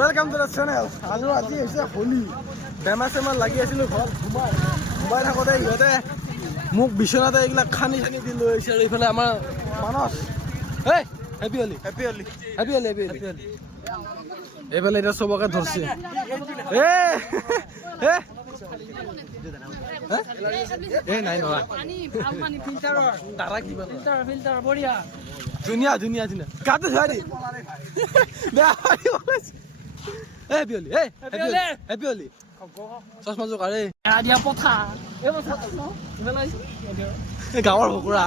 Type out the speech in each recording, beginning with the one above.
Welcome to the channel. আৰু আজি হৈছে হোলী। বেমাৰ চেমাৰ লাগি আছিলোঁ ঘৰত ঘুমাই থাকোঁতে ইহঁতে মোক বিচনাতে এইবিলাক খানি দি লৈ আহিছে। আৰু এইফালে আমাৰ Manas happy Holi happy Holi happy Holi happy Holi. এইফালে এতিয়া চবকে ধৰছে। নাই নৰা ধুনীয়া ধুনীয়া ধুনীয়া গাটো ধুৱাই দি বেয়া হেপী হোলী হেপী হোলী চশমা জোক আৰে গাঁৱৰ কুকুৰা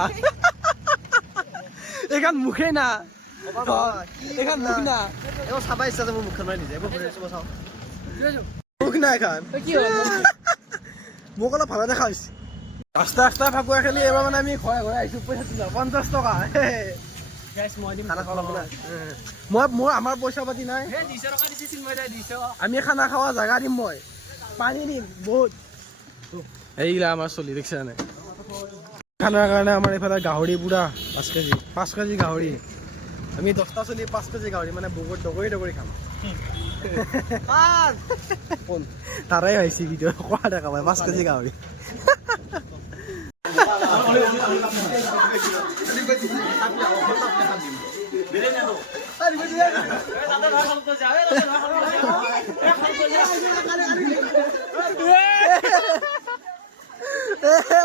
এইখন মুখেই না এইখন মুখ না চাব ইচ্ছা যে মোৰ মুখখন মাৰি নিজে চাওঁ মুখ না এখন মোক অলপ ভালে দেখা হৈছে। ৰাস্তা ফাকুৱা খেলি এবাৰ মানে আমি ঘৰে ঘৰে আহিছোঁ। পইচা দিলোঁ 50 টকা। মই আমাৰ পইচা পাতি নাই। আমি খানা খোৱা জেগা দিম, মই পানী দিম বহুত। এইগিলা আমাৰ চলি দেখিছা নাই খানাৰ কাৰণে। আমাৰ এইফালে গাহৰি পুৰা 5 কেজি গাহৰি। আমি 10টা চলি 5 কেজি গাহৰি মানে বহুত ডগৰি খাম। তাৰাই আহিছে ভিডিঅ' কোৱা দেখা পাই 5 কেজি গাহৰি।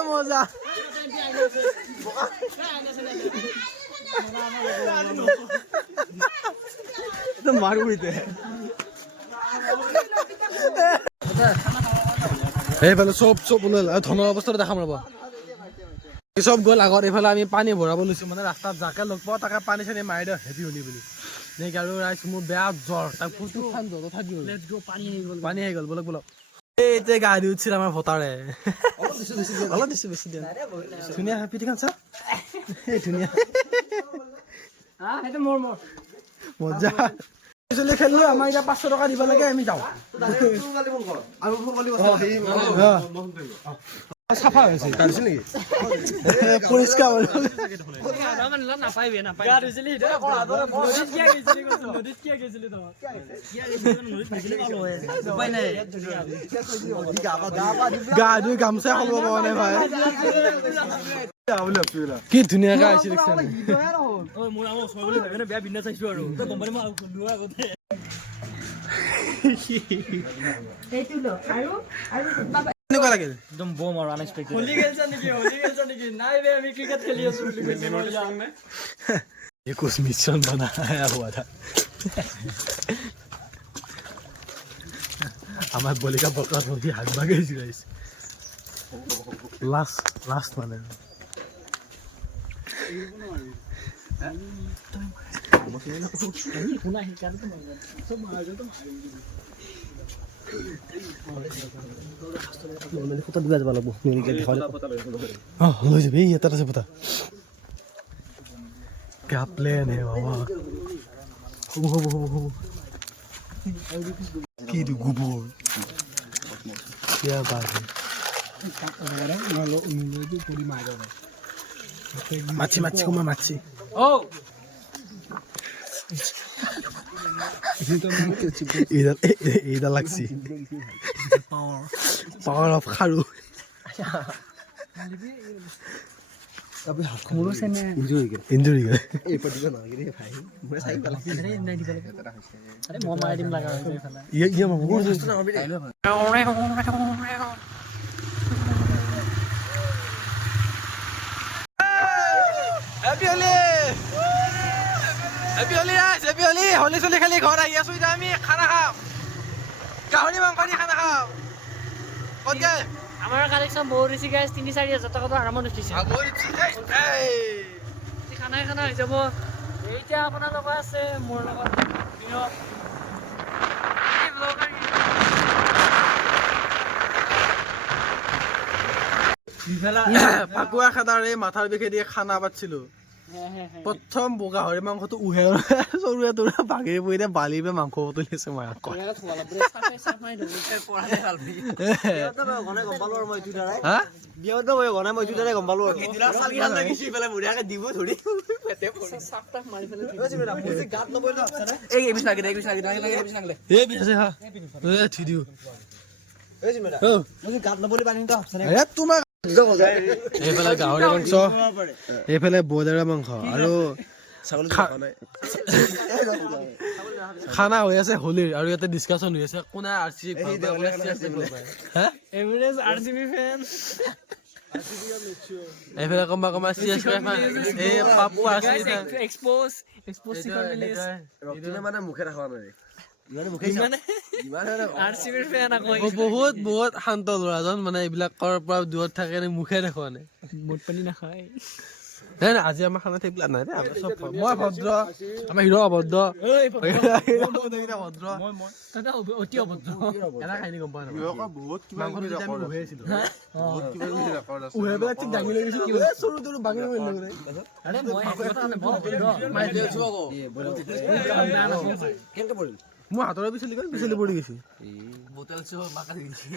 মজা মাৰো এইফালে চব ওলাল। ধনৰ অৱস্থাটো দেখাম ৰ'ব। চব গ'ল আগত। এইফালে আমি পানী ভৰাব লৈছোঁ মানে ৰাস্তাত যাকে লগ পাওঁ তাকে পানী চানী মাৰি দিওঁ হেপী হোলী বুলি। নেকি আৰু ৰাইজ মোৰ বেয়া জ্বৰ তাক ফুটো খাম জ্বৰ তথাপিও পানী আহি গ'ল। বলক এই এতিয়া গা ধুই উঠিছিল আমাৰ ভটাৰে। অলপ দিছোঁ বেছি দিয়া ধুনীয়া পিঠিখন চা ধুনীয়া মজা চলি খেলিলোঁ। আমাৰ এতিয়া 500 টকা দিব লাগে। আমি যাওঁ চাফা হৈছে নেকি পৰিষ্কাৰ গা ধুই গামোচা সলব পৰা নাই ভাই। কি ধুনীয়াকে আহিছে দেখিছা কেনেকুৱা লাগিল? একদম বম আৰু আনএক্সপেক্টেড। হোলী খেলছা নেকি? নাই বে আমি ক্ৰিকেট খেলি আছো বুলি কৈছে। ये कुछ मिशन बनाया हुआ था। আমার বলিকা বকরা ধরি হাত ভাগেছি গাইস। লাস্ট মানে ফটো দিব যাব লাগব। লৈ যাবি এটা আছে পতা। क्या प्लेन है बाबा। हो की गोबर क्या बात है। माछी कुमा माछी इधर लगसी पावर ऑफ खारू इंजुरी गए হোলী চলি খেলি ঘৰত আহি আছো। এতিয়া আমি খানা খাম, গাহৰি মাংস দি খানা খাম। ক'ত যায় আমাৰ কালেকশ্যন বহুত বেছি গাইছ। 3-4 হাজাৰ টকাটো আৰামত উঠিছে। খানা হৈ যাব। এতিয়া আপোনাৰ লগত আছে মোৰ লগত ফাকুৱা খেদাৰ এই মাথাৰ বিষে দিয়ে খানা পাতিছিলো। প্ৰথম গাহৰি মাংসটো উহে চৰুৱে তোৰে ভাগিৰি পৰি বালি পে মাংস তুলি আছে মই আকৌ হা বিয়াত মই গনাই মই দুটাৰে গম পালো এদিনা চালি হাল লাগিছি পেলে মুৰিয়াকে দিব ধৰি পেটে পৰি সাপটাক মাৰি পেলে গাত নবইলো আপছানে এই বিছ লাগি লাগে এই বিছে হা এ থিদিও এই জিমেৰা মই গাত নবলি পানি তো আপছানে এ তোমাক এইফালে গাহৰি মাংস এইফালে বইলাৰৰ মাংস আৰু খানা হৈ আছে হোলীৰ আৰু ইয়াতে ডিছকাশ্যন হৈ আছে কোনে আৰচি এভাৰেজ আৰচিবি ফেন এইফালে কমা চিএছকে ফেন এই পাপু আৰচি ফেন এক্সপ'জ চিকন ৰিলিজ ৰক্তিনে মানে মুখে ৰাখবা নোৱাৰে আৰচিবিৰ ফেন আকৌ বহুত শান্ত ল'ৰাজন মানে এইবিলাকৰ পৰা দূৰত থাকে মুখে দেখুৱা নাই মুঠ পানী নাখায় নাই নাই আজি আমাৰ খানাত এইবিলাক নাই দেই আমি চব মই ভদ্ৰ আমাৰ হিৰ অভদ্ৰ ভদ্ৰ দাদা অতি অভদ্ৰ এটা খাই গম পোৱা নাই বহুত কিবা কিবি ৰেকৰ্ড আছে বহুত কিবা কিবি ৰেকৰ্ড আছে উহে পেলাই ঠিক দাঙি লৈ গৈছো কি চৰু তোৰ বাগি লৈ লৈ আৰে মই কথা নাই মই কেনকে পৰিল মোৰ হাতৰ পিছলি পৰি গৈছে বোতল চো বাকা দিছি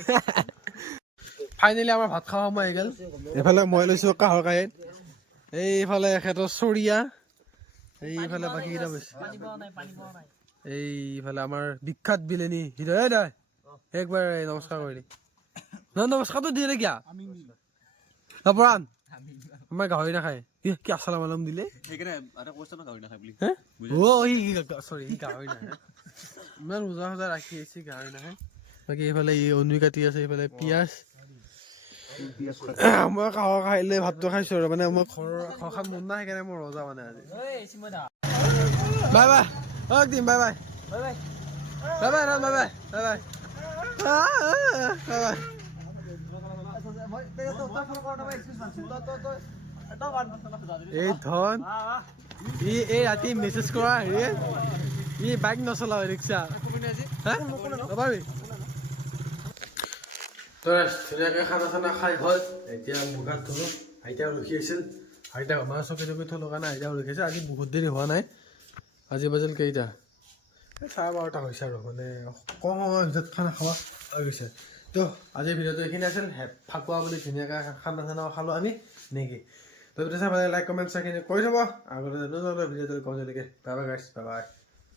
ফাইনেলি আমাৰ ভাত খাওয়া সময় আহি গ'ল এইফালে মই লৈছো কাহৰ কাঁহীত এইফালে এখেতৰ চৰিয়া এইফালে বাকী কেইটা বস্তু এইফালে আমাৰ বিখ্যাত বিলেনি হৃদয় নাই একবাৰ নমস্কাৰ কৰিলি নমস্কাৰটো দিয়ে নে কিয়া পৰাণ আমাৰ গাহৰি নাখায় কি আসসালাম আলাইকুম দিলে সেইকাৰণে এটা কৈছ না গাহৰি নাখায় বুলি চৰি গাহৰি নাখায় ইমান ৰোজা সজা ৰাখি আহিছে গাহৰি নাখায় বাকী এইফালে অনুই কাটি আছে এইফালে পিঁয়াজ মই কাহৰ খাইলে ভাতটো খাইছো আৰু মানে মই ঘৰখন মন নাই সেইকাৰণে মই ৰজা মানে আজি বাই বাই দিম bye bye bye bye bye bye bye bye এই ধন এই ৰাতি মেছেজ কৰা হেৰি ই বাইক নচলাও ৰিক্সা পাবি ধুনীয়াকৈ খানা চানা খাই হ'ল এতিয়া মুখাত ধৰো আইতাও ৰখি আছিল আইতা আমাৰ চকী টকী থলো কাৰণে আইতাও ৰখিছে আজি বহুত দেৰি হোৱা নাই আজি বাজিল কেইটা 12:30 হৈছে আৰু মানে কম সময়ৰ ভিতৰত খানা খাৱা হৈ গৈছে তো আজিৰ ভিডিঅ'টো এইখিনি আছিল ফাকুৱা বুলি ধুনীয়াকৈ খানা চানা খালোঁ আমি নেকি তো ভিডিঅ' চাই লাইক কমেণ্ট চাইখিনি কৰি থ'ব আগতে ভিডিঅ'টো কম যেনেকৈ বাই বাই গাইছ বাই বাই